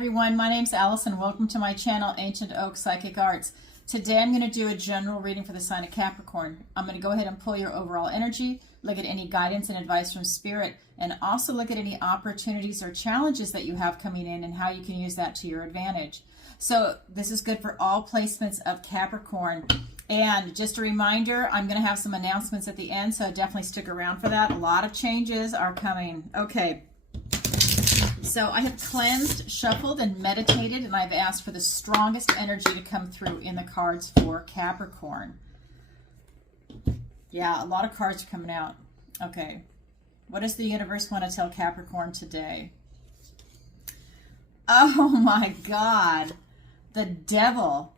everyone, my name's Alison. Welcome to my channel, Ancient Oak Psychic Arts. Today I'm going to do a general reading for the sign of Capricorn. I'm going to go ahead and pull your overall energy, look at any guidance and advice from Spirit, and also look at any opportunities or challenges that you have coming in and how you can use that to your advantage. So this is good for all placements of Capricorn. And just a reminder, I'm going to have some announcements at the end, so definitely stick around for that. A lot of changes are coming. Okay. So I have cleansed, shuffled, and meditated, and I've asked for the strongest energy to come through in the cards for Capricorn. Yeah, a lot of cards are coming out. Okay. What does the universe want to tell Capricorn today? Oh my God. The Devil.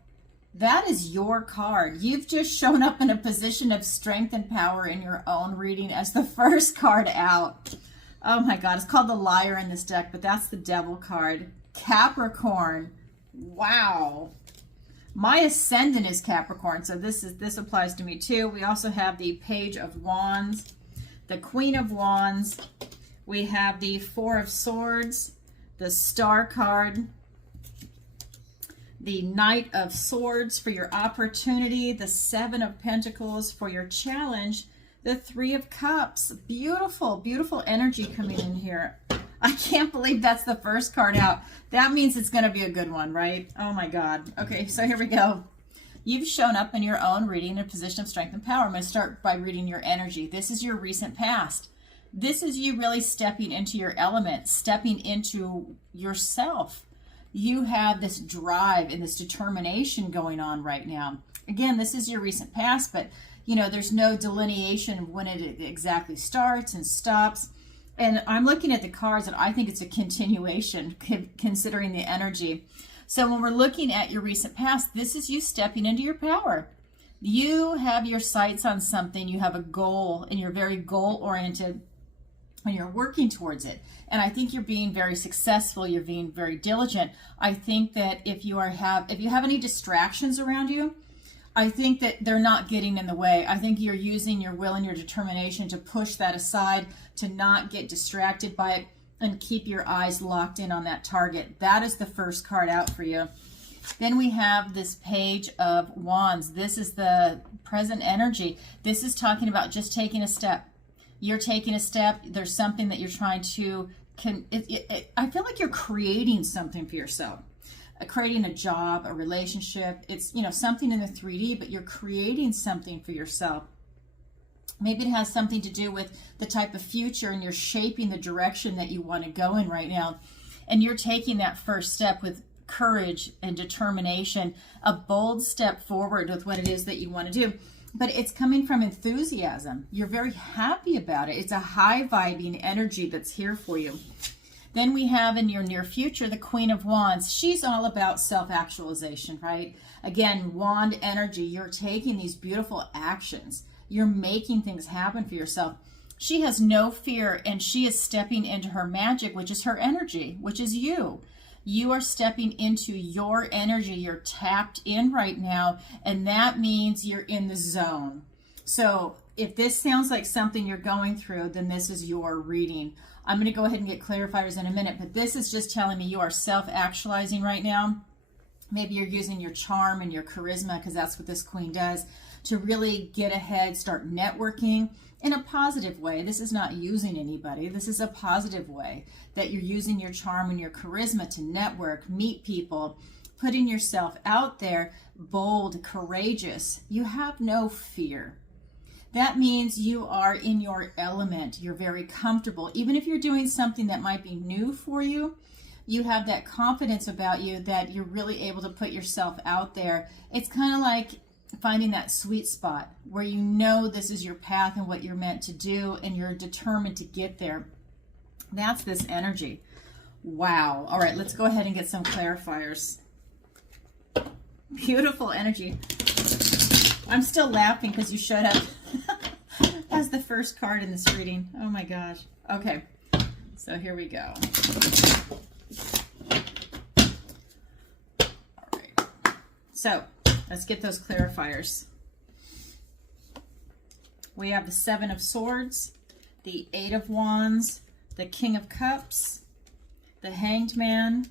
That is your card. You've just shown up in a position of strength and power in your own reading as the first card out. Oh my God, it's called the Liar in this deck, but that's the Devil card. Capricorn. Wow. My ascendant is Capricorn, so this applies to me too. We also have the Page of Wands, the Queen of Wands. We have the Four of Swords, the Star card, the Knight of Swords for your opportunity, the Seven of Pentacles for your challenge, the Three of Cups. Beautiful, beautiful energy coming in here. I can't believe that's the first card out. That means it's going to be a good one, right? Oh my God. Okay, so here we go. You've shown up in your own reading in a position of strength and power. I'm going to start by reading your energy. This is your recent past. This is you really stepping into your element, stepping into yourself. You have this drive and this determination going on right now. Again, this is your recent past, but you know, there's no delineation of when it exactly starts and stops. And I'm looking at the cards and I think it's a continuation considering the energy. So when we're looking at your recent past, this is you stepping into your power. You have your sights on something, you have a goal, and you're very goal-oriented and you're working towards it. And I think you're being very successful, you're being very diligent. I think that if you have any distractions around you, I think that they're not getting in the way. I think you're using your will and your determination to push that aside, to not get distracted by it, and keep your eyes locked in on that target. That is the first card out for you. Then we have this Page of Wands. This is the present energy. This is talking about just taking a step. You're taking a step. There's something that you're trying to, I feel like you're creating something for yourself. Creating a job, a relationship. It's, you know, something in the 3D, but you're creating something for yourself. Maybe it has something to do with the type of future, and you're shaping the direction that you want to go in right now. And you're taking that first step with courage and determination, a bold step forward with what it is that you want to do. But it's coming from enthusiasm. You're very happy about it. It's a high vibing energy that's here for you. Then we have in your near future, the Queen of Wands. She's all about self-actualization, right? Again, wand energy. You're taking these beautiful actions. You're making things happen for yourself. She has no fear, and she is stepping into her magic, which is her energy, which is you. You are stepping into your energy. You're tapped in right now, and that means you're in the zone. So if this sounds like something you're going through, then this is your reading. I'm going to go ahead and get clarifiers in a minute, but this is just telling me you are self-actualizing right now. Maybe you're using your charm and your charisma, because that's what this Queen does, to really get ahead, start networking in a positive way. This is not using anybody. This is a positive way that you're using your charm and your charisma to network, meet people, putting yourself out there, bold, courageous. You have no fear. That means you are in your element. You're very comfortable. Even if you're doing something that might be new for you, you have that confidence about you that you're really able to put yourself out there. It's kind of like finding that sweet spot where you know this is your path and what you're meant to do, and you're determined to get there. That's this energy. Wow. All right, let's go ahead and get some clarifiers. Beautiful energy. I'm still laughing because you showed up as the first card in this reading. Oh my gosh. Okay, so here we go. All right. So let's get those clarifiers. We have the Seven of Swords, the Eight of Wands, the King of Cups, the Hanged Man,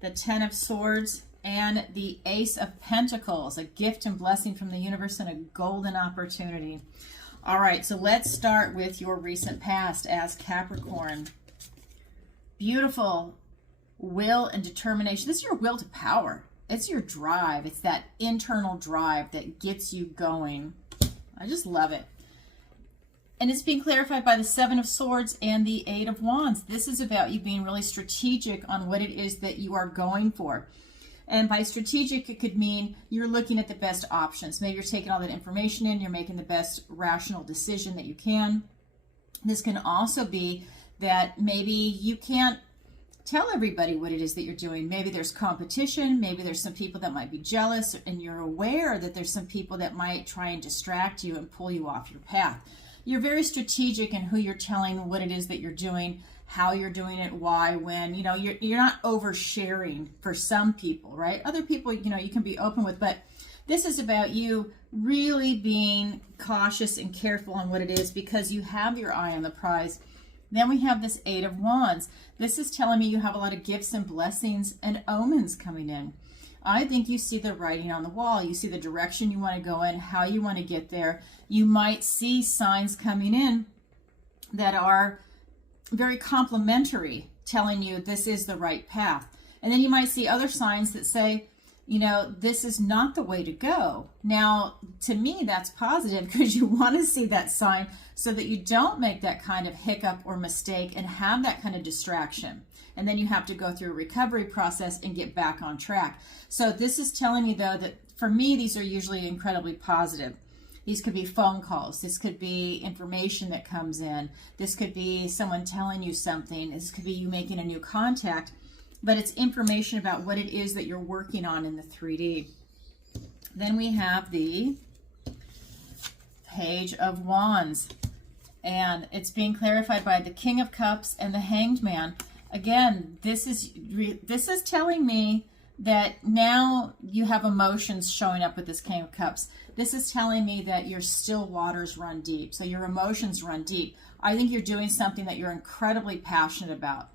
the Ten of Swords, and the Ace of Pentacles, a gift and blessing from the universe and a golden opportunity. All right, so let's start with your recent past as Capricorn. Beautiful will and determination. This is your will to power. It's your drive. It's that internal drive that gets you going. I just love it. And it's being clarified by the Seven of Swords and the Eight of Wands. This is about you being really strategic on what it is that you are going for. And by strategic, it could mean you're looking at the best options. Maybe you're taking all that information in, you're making the best rational decision that you can. This can also be that maybe you can't tell everybody what it is that you're doing. Maybe there's competition, maybe there's some people that might be jealous, and you're aware that there's some people that might try and distract you and pull you off your path. You're very strategic in who you're telling what it is that you're doing, how you're doing it, why, when. You know, you're not oversharing for some people, right? Other people, you know, you can be open with, but this is about you really being cautious and careful on what it is because you have your eye on the prize. Then we have this Eight of Wands. This is telling me you have a lot of gifts and blessings and omens coming in. I think you see the writing on the wall. You see the direction you want to go in, how you want to get there. You might see signs coming in that are very complimentary, telling you this is the right path. And then you might see other signs that say, you know, this is not the way to go. Now, to me, that's positive because you want to see that sign so that you don't make that kind of hiccup or mistake and have that kind of distraction. And then you have to go through a recovery process and get back on track. So this is telling me, though, that for me, these are usually incredibly positive. These could be phone calls. This could be information that comes in. This could be someone telling you something. This could be you making a new contact. But it's information about what it is that you're working on in the 3D. Then we have the Page of Wands. And it's being clarified by the King of Cups and the Hanged Man. Again, this is telling me that now you have emotions showing up with this King of Cups. This is telling me that your still waters run deep. So your emotions run deep. I think you're doing something that you're incredibly passionate about.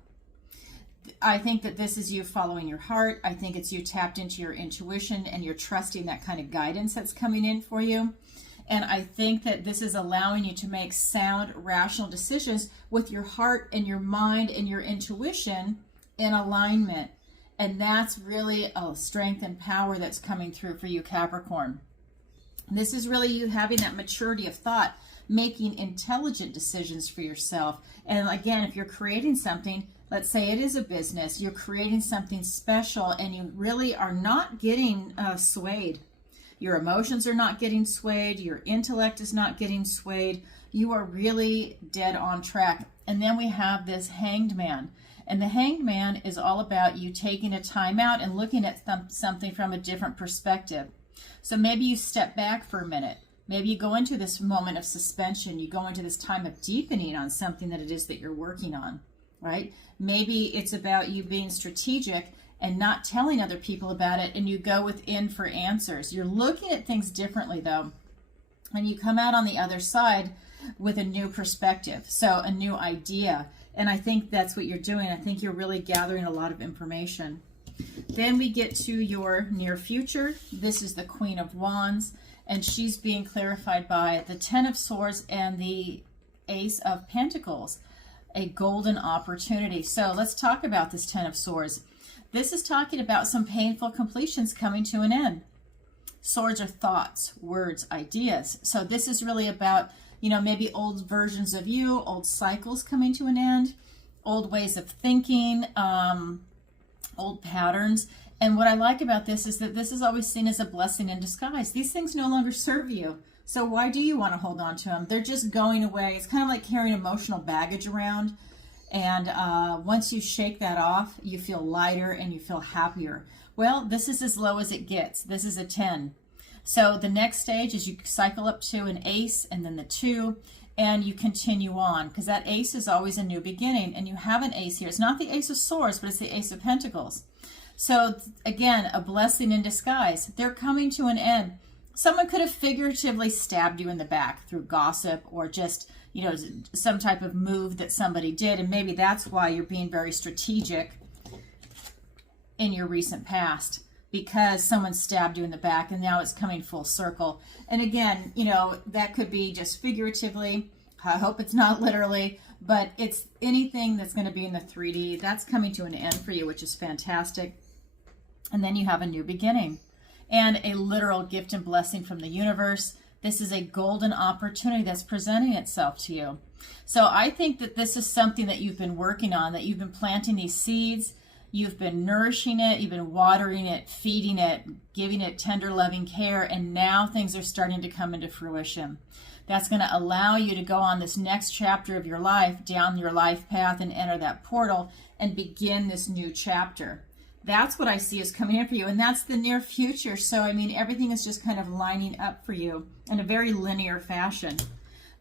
I think that this is you following your heart. I think it's you tapped into your intuition and you're trusting that kind of guidance that's coming in for you. And I think that this is allowing you to make sound, rational decisions with your heart and your mind and your intuition in alignment. And that's really a strength and power that's coming through for you, Capricorn. This is really you having that maturity of thought, making intelligent decisions for yourself. And again, if you're creating something, let's say it is a business, you're creating something special and you really are not getting swayed. Your emotions are not getting swayed. Your intellect is not getting swayed. You are really dead on track. And then we have this Hanged Man. And the Hanged Man is all about you taking a time out and looking at something from a different perspective. So maybe you step back for a minute. Maybe you go into this moment of suspension. You go into this time of deepening on something that it is that you're working on, right? Maybe it's about you being strategic and not telling other people about it, and you go within for answers. You're looking at things differently, though, and you come out on the other side with a new perspective, so a new idea. And I think that's what you're doing. I think you're really gathering a lot of information. Then we get to your near future. This is the Queen of Wands, and she's being clarified by the Ten of Swords and the Ace of Pentacles, a golden opportunity. So let's talk about this Ten of Swords. This is talking about some painful completions coming to an end. Swords are thoughts, words, ideas. So this is really about, you know, maybe old versions of you, old cycles coming to an end, old ways of thinking, old patterns. And what I like about this is that this is always seen as a blessing in disguise. These things no longer serve you. So why do you want to hold on to them? They're just going away. It's kind of like carrying emotional baggage around. And once you shake that off, you feel lighter and you feel happier. Well, this is as low as it gets. This is a 10. So the next stage is you cycle up to an ace and then the 2, and you continue on, because that ace is always a new beginning. And you have an ace here. It's not the Ace of Swords, but it's the Ace of Pentacles. So again, a blessing in disguise. They're coming to an end. Someone could have figuratively stabbed you in the back through gossip or just, you know, some type of move that somebody did. And maybe that's why you're being very strategic. in your recent past because someone stabbed you in the back, and now it's coming full circle. And again, you know, that could be just figuratively. I hope it's not literally, but it's anything that's going to be in the 3D. That's coming to an end for you, which is fantastic. And then you have a new beginning and a literal gift and blessing from the universe. This is a golden opportunity that's presenting itself to you. So I think that this is something that you've been working on, that you've been planting these seeds, you've been nourishing it, you've been watering it, feeding it, giving it tender, loving care, and now things are starting to come into fruition. That's going to allow you to go on this next chapter of your life, down your life path, and enter that portal and begin this new chapter. That's what I see is coming in for you, and that's the near future. So, I mean, everything is just kind of lining up for you in a very linear fashion.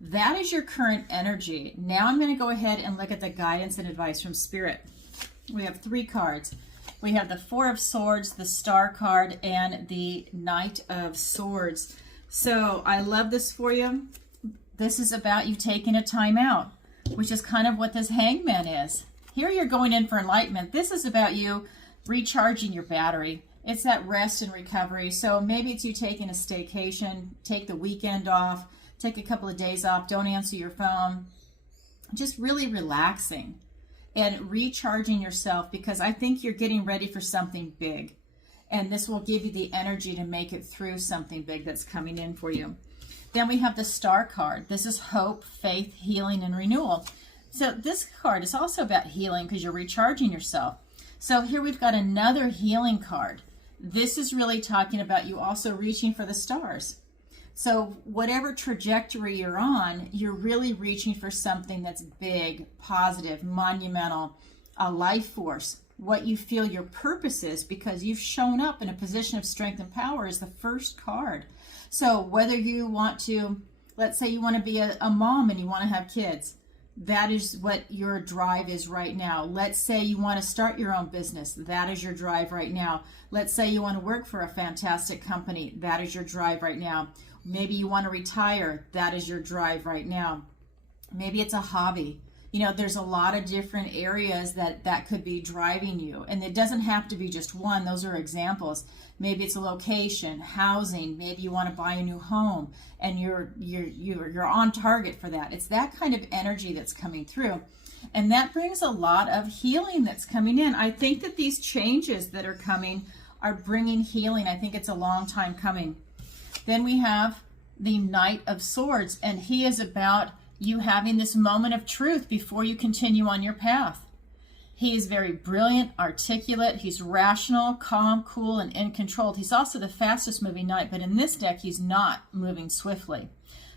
That is your current energy. Now I'm going to go ahead and look at the guidance and advice from Spirit. We have 3 cards. We have the 4 of Swords, the Star card, and the Knight of Swords. So I love this for you. This is about you taking a time out, which is kind of what this Hangman is. Here you're going in for enlightenment. This is about you recharging your battery. It's that rest and recovery. So maybe it's you taking a staycation, take the weekend off, take a couple of days off, don't answer your phone. Just really relaxing and recharging yourself, because I think you're getting ready for something big. And this will give you the energy to make it through something big that's coming in for you. Then we have the Star card. This is hope, faith, healing, and renewal. So this card is also about healing because you're recharging yourself. So here we've got another healing card. This is really talking about you also reaching for the stars. So whatever trajectory you're on, you're really reaching for something that's big, positive, monumental, a life force. What you feel your purpose is, because you've shown up in a position of strength and power, is the first card. So whether you want to, let's say you want to be a mom and you want to have kids, that is what your drive is right now. Let's say you want to start your own business. That is your drive right now. Let's say you want to work for a fantastic company. That is your drive right now. Maybe you want to retire. That is your drive right now. Maybe it's a hobby. You know, there's a lot of different areas that could be driving you. And it doesn't have to be just one. Those are examples. Maybe it's a location, housing. Maybe you want to buy a new home and you're on target for that. It's that kind of energy that's coming through. And that brings a lot of healing that's coming in. I think that these changes that are coming are bringing healing. I think it's a long time coming. Then we have the Knight of Swords, and he is about you having this moment of truth before you continue on your path. He is very brilliant, articulate. He's rational, calm, cool, and in control. He's also the fastest moving knight, but in this deck, he's not moving swiftly.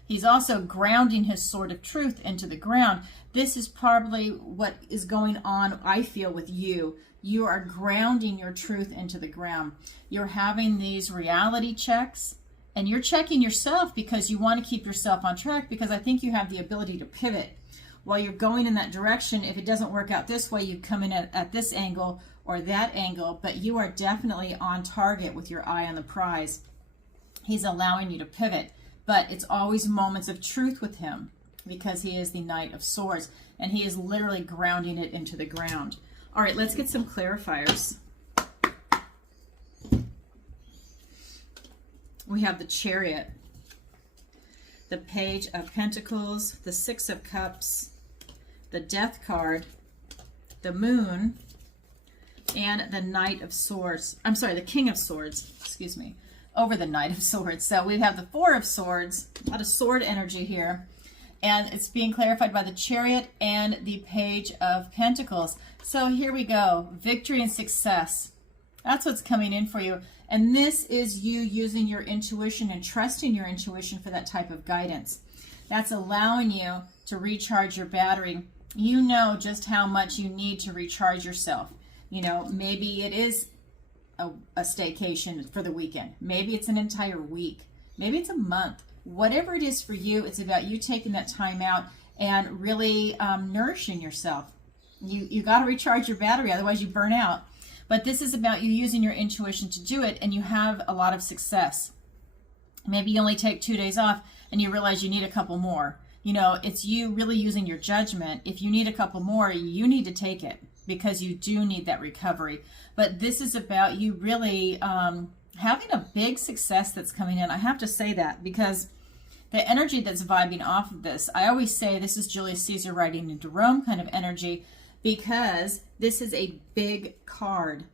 He's also grounding his sword of truth into the ground. This is probably what is going on, I feel, with you. You are grounding your truth into the ground. You're having these reality checks, and you're checking yourself because you want to keep yourself on track, because I think you have the ability to pivot. While you're going in that direction, if it doesn't work out this way, you come in at this angle or that angle, but you are definitely on target with your eye on the prize. He's allowing you to pivot, but it's always moments of truth with him because he is the Knight of Swords, and he is literally grounding it into the ground. All right, let's get some clarifiers. We have the Chariot, the Page of Pentacles, the Six of Cups, the Death card, the Moon, and the Knight of Swords. I'm sorry, the King of Swords, excuse me, over the Knight of Swords. So we have the Four of Swords, a lot of sword energy here, and it's being clarified by the Chariot and the Page of Pentacles. So here we go, victory and success. That's what's coming in for you. And this is you using your intuition and trusting your intuition for that type of guidance. That's allowing you to recharge your battery. You know just how much you need to recharge yourself. You know, maybe it is a staycation for the weekend. Maybe it's an entire week. Maybe it's a month. Whatever it is for you, it's about you taking that time out and really nourishing yourself. You got to recharge your battery, otherwise you burn out. But this is about you using your intuition to do it, and you have a lot of success. Maybe you only take 2 days off and you realize you need a couple more. You know, it's you really using your judgment. If you need a couple more, you need to take it. because you do need that recovery. But this is about you really having a big success that's coming in. I have to say that because the energy that's vibing off of this, I always say this is Julius Caesar riding into Rome kind of energy, because this is a big card.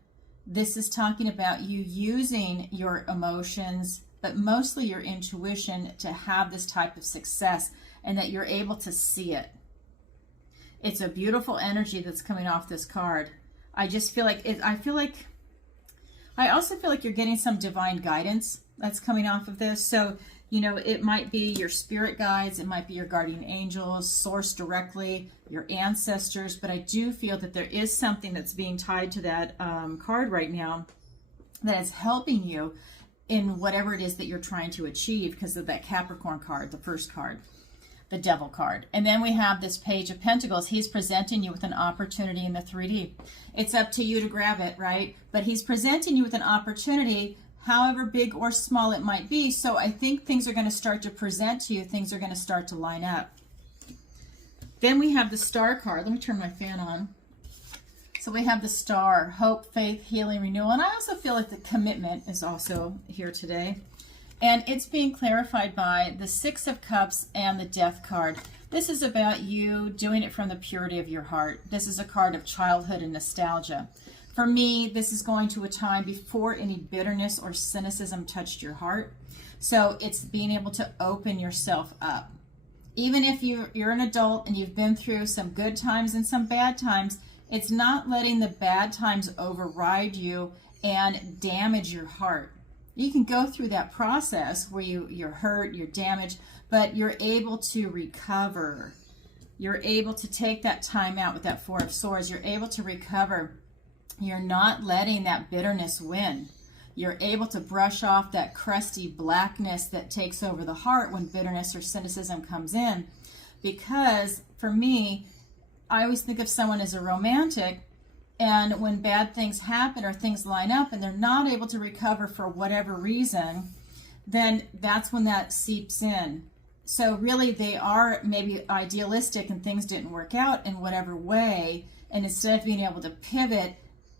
This is talking about you using your emotions, but mostly your intuition, to have this type of success, and that you're able to see it. It's a beautiful energy that's coming off this card. I just feel like I also feel like you're getting some divine guidance that's coming off of this. So, you know, it might be your spirit guides, it might be your guardian angels, source directly, your ancestors, but I do feel that there is something that's being tied to that card right now that is helping you in whatever it is that you're trying to achieve, because of that Capricorn card, the first card, the Devil card. And then we have this Page of Pentacles. He's presenting you with an opportunity in the 3D. It's up to you to grab it, right? But he's presenting you with an opportunity, however big or small it might be. So I think things are going to start to present to you. Things are going to start to line up. Then we have the Star card. Let me turn my fan on. So we have the Star, hope, faith, healing, renewal. And I also feel like the commitment is also here today. And it's being clarified by the Six of Cups and the Death card. This is about you doing it from the purity of your heart. This is a card of childhood and nostalgia. For me, this is going to a time before any bitterness or cynicism touched your heart. So it's being able to open yourself up. Even if you're an adult and you've been through some good times and some bad times, it's not letting the bad times override you and damage your heart. You can go through that process where you're hurt, you're damaged, but you're able to recover. You're able to take that time out with that Four of Swords. You're able to recover. You're not letting that bitterness win. You're able to brush off that crusty blackness that takes over the heart when bitterness or cynicism comes in. Because for me, I always think of someone as a romantic, and when bad things happen or things line up and they're not able to recover for whatever reason, then that's when that seeps in. So really they are maybe idealistic and things didn't work out in whatever way, and instead of being able to pivot,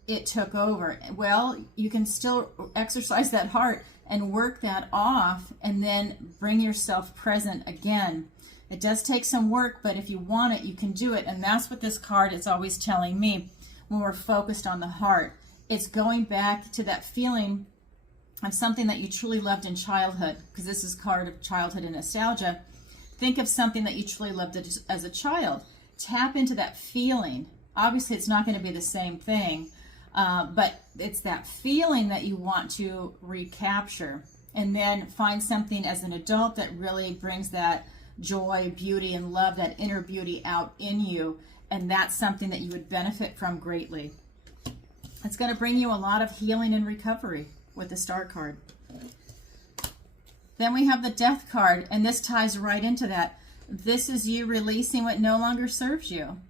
it took over. Well, you can still exercise that heart and work that off and then bring yourself present again. It does take some work, but if you want it, you can do it. And that's what this card is always telling me when we're focused on the heart. It's going back to that feeling of something that you truly loved in childhood, because this is a card of childhood and nostalgia. Think of something that you truly loved as a child. Tap into that feeling. Obviously, it's not going to be the same thing, but it's that feeling that you want to recapture, and then find something as an adult that really brings that joy, beauty, and love, that inner beauty out in you, and that's something that you would benefit from greatly. It's going to bring you a lot of healing and recovery with the Star card. Then we have the Death card, and this ties right into that. This is you releasing what no longer serves you.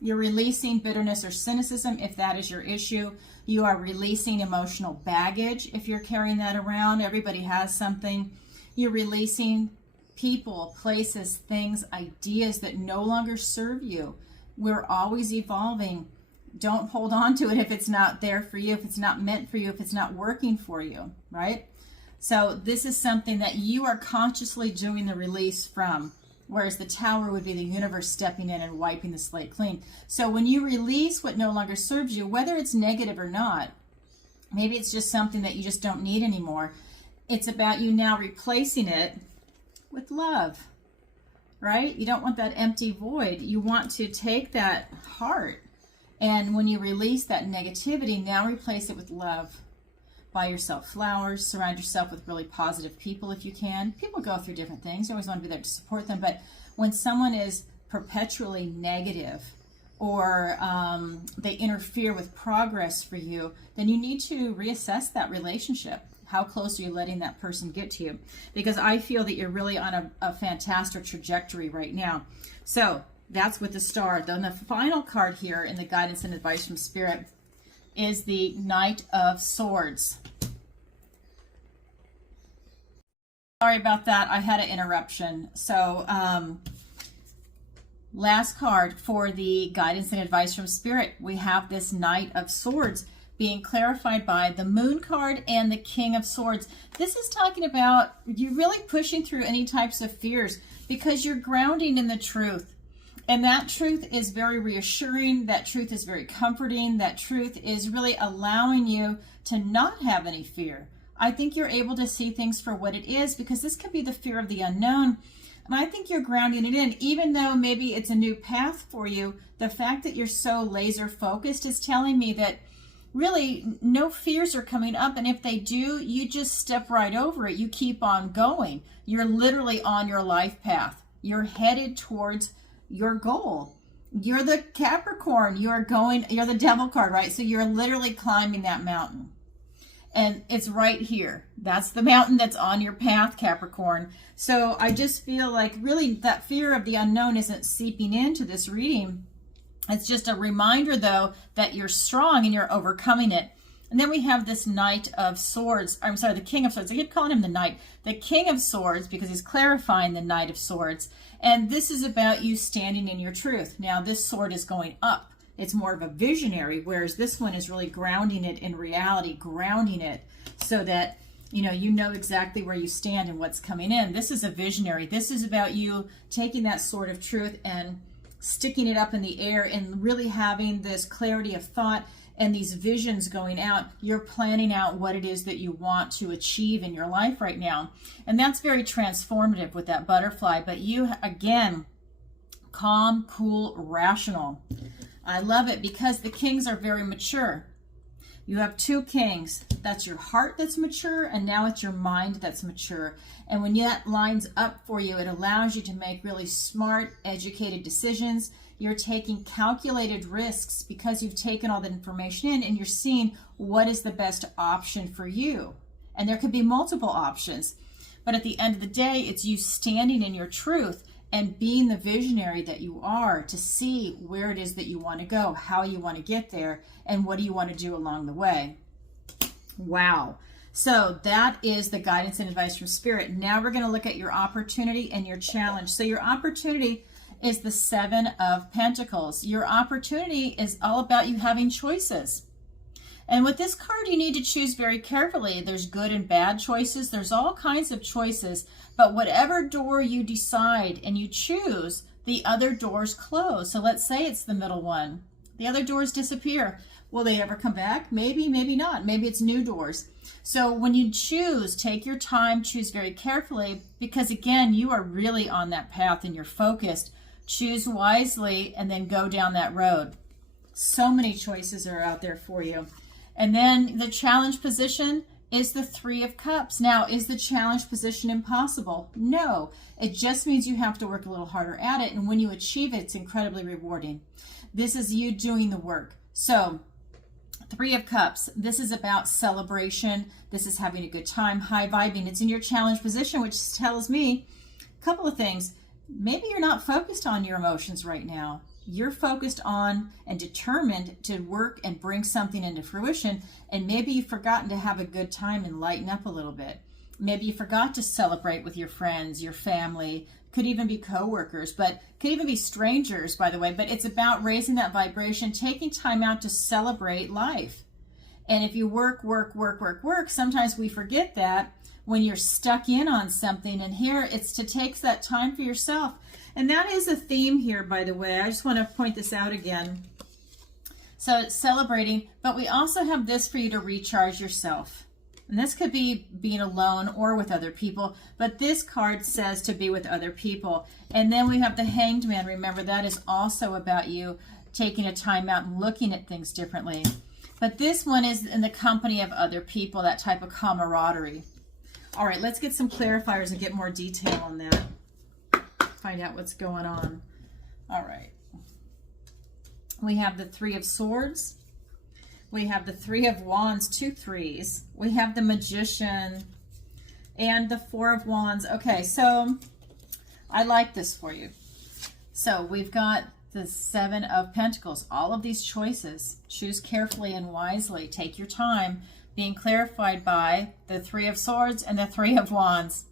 You're releasing bitterness or cynicism if that is your issue. You are releasing emotional baggage if you're carrying that around. Everybody has something. You're releasing people, places, things, ideas that no longer serve you. We're always evolving. Don't hold on to it if it's not there for you, if it's not meant for you, if it's not working for you, right? So this is something that you are consciously doing the release from, whereas the Tower would be the universe stepping in and wiping the slate clean. So when you release what no longer serves you, whether it's negative or not, maybe it's just something that you just don't need anymore, it's about you now replacing it with love, right? You don't want that empty void. You want to take that heart, and when you release that negativity, now replace it with love. Buy yourself flowers, surround yourself with really positive people if you can. People go through different things. You always want to be there to support them, but when someone is perpetually negative, or they interfere with progress for you, then you need to reassess that relationship. How close are you letting that person get to you? Because I feel that you're really on a fantastic trajectory right now. So that's with the Star. Then the final card here in the guidance and advice from Spirit is the Knight of Swords. Sorry about that. I had an interruption. So last card for the guidance and advice from Spirit, we have this Knight of Swords being clarified by the Moon card and the King of Swords. This is talking about you really pushing through any types of fears because you're grounding in the truth. And that truth is very reassuring. That truth is very comforting. That truth is really allowing you to not have any fear. I think you're able to see things for what it is, because this could be the fear of the unknown. And I think you're grounding it in, even though maybe it's a new path for you. The fact that you're so laser focused is telling me that really no fears are coming up. And if they do, you just step right over it. You keep on going. You're literally on your life path. You're headed towards your goal. You're the Capricorn. You're the Devil card, right? So you're literally climbing that mountain. And it's right here. That's the mountain that's on your path, Capricorn. So I just feel like really that fear of the unknown isn't seeping into this reading. It's just a reminder, though, that you're strong and you're overcoming it. And then we have this Knight of Swords. I'm sorry, the King of Swords. I keep calling him the Knight. The King of Swords, because he's clarifying the Knight of Swords. And this is about you standing in your truth. Now, this sword is going up. It's more of a visionary, whereas this one is really grounding it in reality, grounding it so that you know exactly where you stand and what's coming in. This is a visionary. This is about you taking that sword of truth and sticking it up in the air and really having this clarity of thought and these visions going out. You're planning out what it is that you want to achieve in your life right now. And that's very transformative with that butterfly. But you, again, calm, cool, rational. I love it because the kings are very mature. You have two kings. That's your heart that's mature, and now it's your mind that's mature. And when that lines up for you, it allows you to make really smart, educated decisions. You're taking calculated risks because you've taken all the information in and you're seeing what is the best option for you. And there could be multiple options. But at the end of the day, it's you standing in your truth and being the visionary that you are to see where it is that you want to go, how you want to get there, and what do you want to do along the way. Wow. So that is the guidance and advice from Spirit. Now we're going to look at your opportunity and your challenge. So your opportunity is the Seven of Pentacles. Your opportunity is all about you having choices. And with this card, you need to choose very carefully. There's good and bad choices. There's all kinds of choices. But whatever door you decide and you choose, the other doors close. So let's say it's the middle one. The other doors disappear. Will they ever come back? Maybe, maybe not. Maybe it's new doors. So when you choose, take your time, choose very carefully, because again, you are really on that path and you're focused. Choose wisely and then go down that road. So many choices are out there for you. And then the challenge position is the Three of Cups. Now, is the challenge position impossible? No. It just means you have to work a little harder at it. And when you achieve it, it's incredibly rewarding. This is you doing the work. So, Three of Cups. This is about celebration. This is having a good time, high vibing. It's in your challenge position, which tells me a couple of things. Maybe you're not focused on your emotions right now. You're focused on and determined to work and bring something into fruition, and maybe you've forgotten to have a good time and lighten up a little bit. Maybe you forgot to celebrate with your friends, your family, could even be coworkers, but could even be strangers, by the way. But it's about raising that vibration, taking time out to celebrate life. And if you work, sometimes we forget that when you're stuck in on something, and here it's to take that time for yourself. And that is a theme here, by the way. I just want to point this out again. So it's celebrating, but we also have this for you to recharge yourself. And this could be being alone or with other people, but this card says to be with other people. And then we have the Hanged Man. Remember, that is also about you taking a time out and looking at things differently. But this one is in the company of other people, that type of camaraderie. All right, let's get some clarifiers and get more detail on that. Find out what's going on. All right. We have the Three of Swords. We have the Three of Wands, 2 3s. We have the Magician and the Four of Wands. Okay, so I like this for you. So we've got the Seven of Pentacles. All of these choices. Choose carefully and wisely. Take your time. Being clarified by the Three of Swords and the Three of Wands.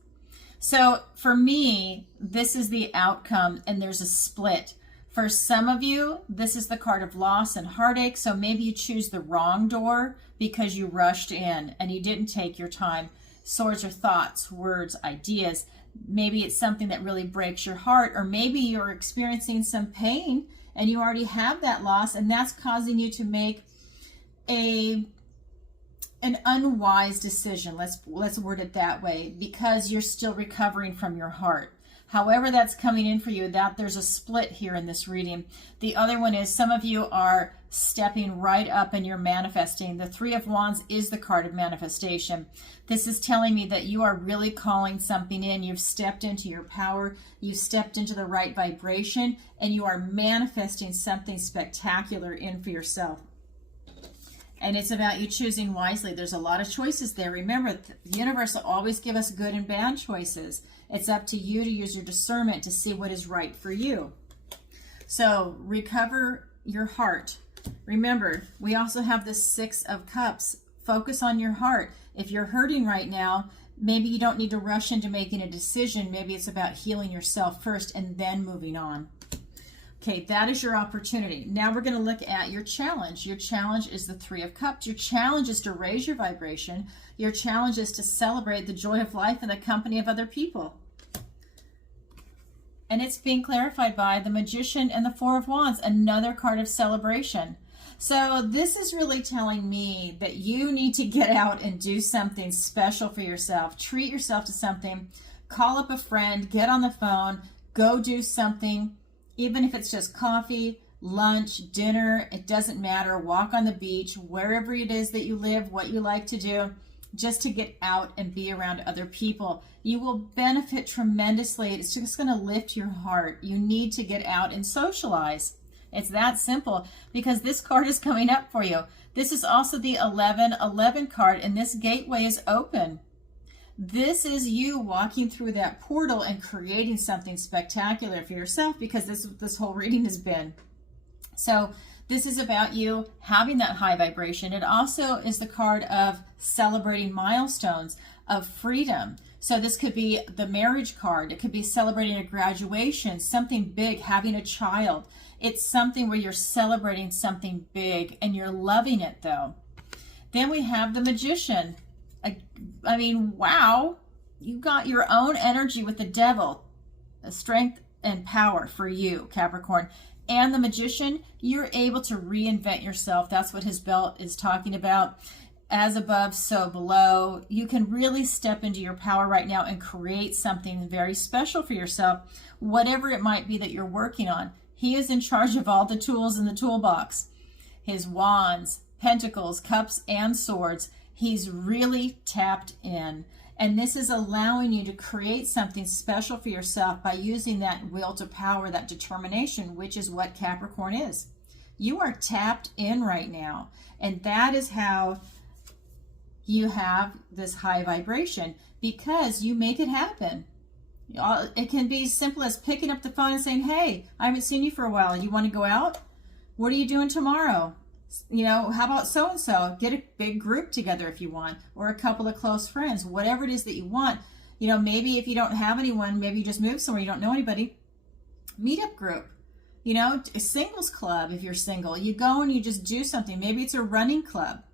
So for me, this is the outcome, and there's a split. For some of you, this is the card of loss and heartache. So maybe you choose the wrong door because you rushed in and you didn't take your time. Swords are thoughts, words, ideas. Maybe it's something that really breaks your heart, or maybe you're experiencing some pain and you already have that loss, and that's causing you to make an unwise decision. Let's word it that way, because you're still recovering from your heart. However that's coming in for you, that there's a split here in this reading. The other one is some of you are stepping right up and you're manifesting. The Three of Wands is the card of manifestation. This is telling me that you are really calling something in. You've stepped into your power. You've stepped into the right vibration, and you are manifesting something spectacular in for yourself. And it's about you choosing wisely. There's a lot of choices there. Remember, the universe will always give us good and bad choices. It's up to you to use your discernment to see what is right for you. So recover your heart. Remember, we also have the Six of Cups. Focus on your heart. If you're hurting right now, maybe you don't need to rush into making a decision. Maybe it's about healing yourself first and then moving on. Okay, that is your opportunity. Now we're going to look at your challenge. Your challenge is the Three of Cups. Your challenge is to raise your vibration. Your challenge is to celebrate the joy of life in the company of other people. And it's being clarified by the Magician and the Four of Wands, another card of celebration. So this is really telling me that you need to get out and do something special for yourself. Treat yourself to something. Call up a friend, get on the phone, go do something. Even if it's just coffee, lunch, dinner, it doesn't matter. Walk on the beach, wherever it is that you live, what you like to do, just to get out and be around other people. You will benefit tremendously. It's just going to lift your heart. You need to get out and socialize. It's that simple, because this card is coming up for you. This is also the 1111 card, and this gateway is open. This is you walking through that portal and creating something spectacular for yourself, because this whole reading has been. So this is about you having that high vibration. It also is the card of celebrating milestones, of freedom. So this could be the marriage card. It could be celebrating a graduation, something big, having a child. It's something where you're celebrating something big and you're loving it, though. Then we have the Magician. I mean, wow, you got your own energy with the Devil, strength and power for you, Capricorn. And the Magician, you're able to reinvent yourself. That's what his belt is talking about. As above, so below. You can really step into your power right now and create something very special for yourself, whatever it might be that you're working on. He is in charge of all the tools in the toolbox. His wands, pentacles, cups, and swords. He's really tapped in. And this is allowing you to create something special for yourself by using that will to power, that determination, which is what Capricorn is. You are tapped in right now. And that is how you have this high vibration, because you make it happen. It can be as simple as picking up the phone and saying, hey, I haven't seen you for a while. You want to go out? What are you doing tomorrow? You know, how about so-and-so? Get a big group together if you want, or a couple of close friends, whatever it is that you want. You know, maybe if you don't have anyone, maybe you just move somewhere, you don't know anybody. Meetup group, you know, a singles club if you're single. You go and you just do something. Maybe it's a running club.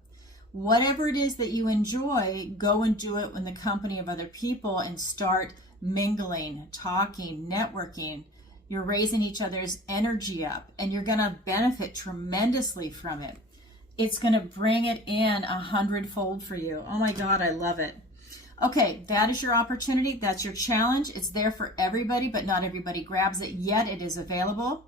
Whatever it is that you enjoy, go and do it in the company of other people and start mingling, talking, networking. You're raising each other's energy up, and you're going to benefit tremendously from it. It's going to bring it in 100-fold for you. Oh my God, I love it. Okay, that is your opportunity. That's your challenge. It's there for everybody, but not everybody grabs it yet. It is available.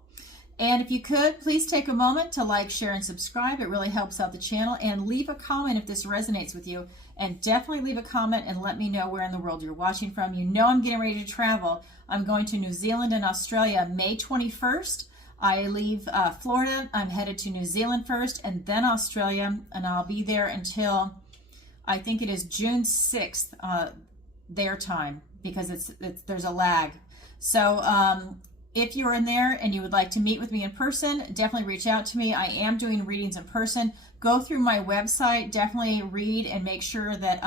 And if you could, please take a moment to like, share, and subscribe. It really helps out the channel. And leave a comment if this resonates with you. And definitely leave a comment and let me know where in the world you're watching from. You know I'm getting ready to travel. I'm going to New Zealand and Australia May 21st. I leave Florida. I'm headed to New Zealand first and then Australia. And I'll be there until, I think it is June 6th, their time, because there's a lag. So, if you're in there and you would like to meet with me in person, definitely reach out to me. I am doing readings in person. Go through my website, definitely read and make sure that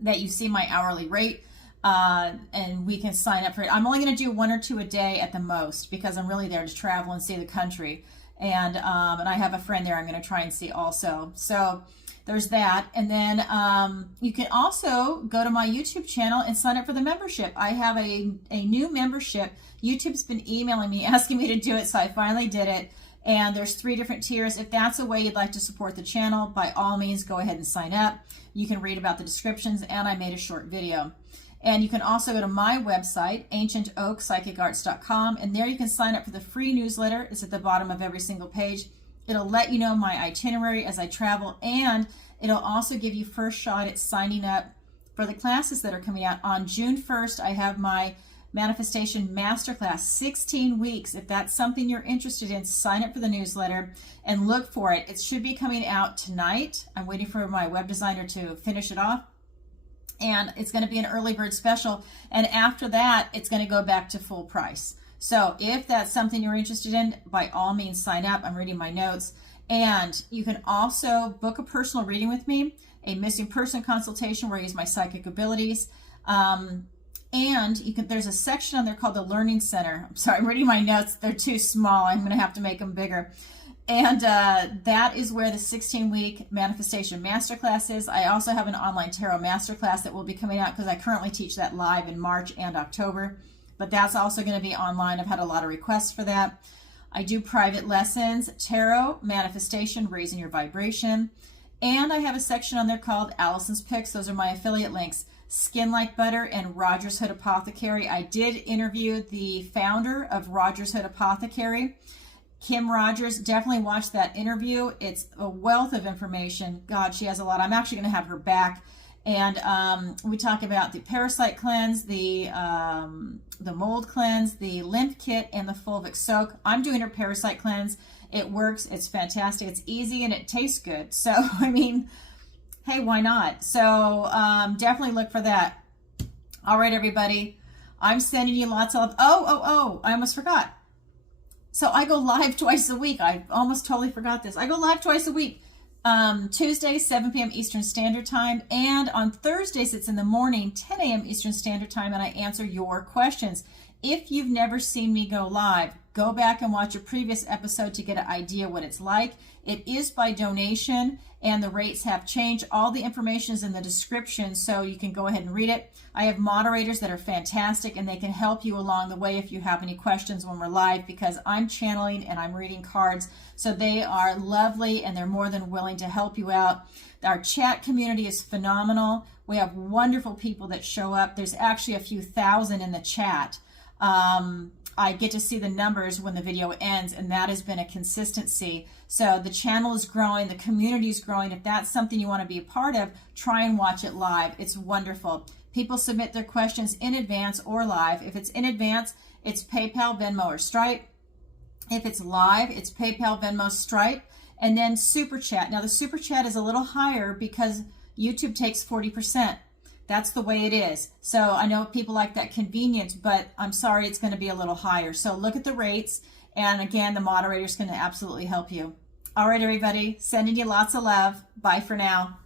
that you see my hourly rate. and we can sign up for it. I'm only going to do 1 or 2 a day at the most because I'm really there to travel and see the country. And I have a friend there I'm going to try and see also. So there's that. And then you can also go to my YouTube channel and sign up for the membership. I have a new membership. YouTube's been emailing me, asking me to do it, so I finally did it. And there's 3 different tiers. If that's a way you'd like to support the channel, by all means, go ahead and sign up. You can read about the descriptions, and I made a short video. And you can also go to my website, ancientoakpsychicarts.com, and there you can sign up for the free newsletter. It's at the bottom of every single page. It'll let you know my itinerary as I travel, and it'll also give you first shot at signing up for the classes that are coming out. On June 1st, I have my Manifestation Masterclass, 16 weeks. If that's something you're interested in, sign up for the newsletter and look for it. It should be coming out tonight. I'm waiting for my web designer to finish it off. And it's going to be an early bird special. And after that, it's going to go back to full price. So if that's something you're interested in, by all means, sign up. I'm reading my notes. And you can also book a personal reading with me, a missing person consultation where I use my psychic abilities. And you can, there's a section on there called the Learning Center. I'm sorry, I'm reading my notes. They're too small. I'm going to have to make them bigger. And that is where the 16-week Manifestation Masterclass is. I also have an online tarot masterclass that will be coming out because I currently teach that live in March and October. But that's also going to be online. I've had a lot of requests for that. I do private lessons, tarot, manifestation, raising your vibration. And I have a section on there called Alison's Picks. Those are my affiliate links. Skin Like Butter and Rogers Hood Apothecary. I did interview the founder of Rogers Hood Apothecary, Kim Rogers. Definitely watch that interview. It's a wealth of information. God, she has a lot. I'm actually going to have her back. And we talk about the parasite cleanse, the mold cleanse, the lymph kit, and the fulvic soak. I'm doing her parasite cleanse. It works. It's fantastic. It's easy and it tastes good. So, I mean, hey, why not? So definitely look for that. All right, everybody. I'm sending you lots of love. Oh, I almost forgot. So I go live twice a week. I almost totally forgot this. I go live twice a week. Tuesdays, 7 p.m. Eastern Standard Time. And on Thursdays, it's in the morning, 10 a.m. Eastern Standard Time, and I answer your questions. If you've never seen me go live, go back and watch a previous episode to get an idea what it's like. It is by donation, and the rates have changed. All the information is in the description, so you can go ahead and read it. I have moderators that are fantastic, and they can help you along the way if you have any questions when we're live, because I'm channeling and I'm reading cards. So they are lovely, and they're more than willing to help you out. Our chat community is phenomenal. We have wonderful people that show up. There's actually a few thousand in the chat. I get to see the numbers when the video ends, and that has been a consistency. So the channel is growing, the community is growing. If that's something you want to be a part of, try and watch it live. It's wonderful. People submit their questions in advance or live. If it's in advance, it's PayPal, Venmo, or Stripe. If it's live, it's PayPal, Venmo, Stripe, and then SuperChat. Now the SuperChat is a little higher because YouTube takes 40%. That's the way it is. So I know people like that convenience, but I'm sorry, it's going to be a little higher. So look at the rates. And again, the moderator's going to absolutely help you. All right, everybody, sending you lots of love. Bye for now.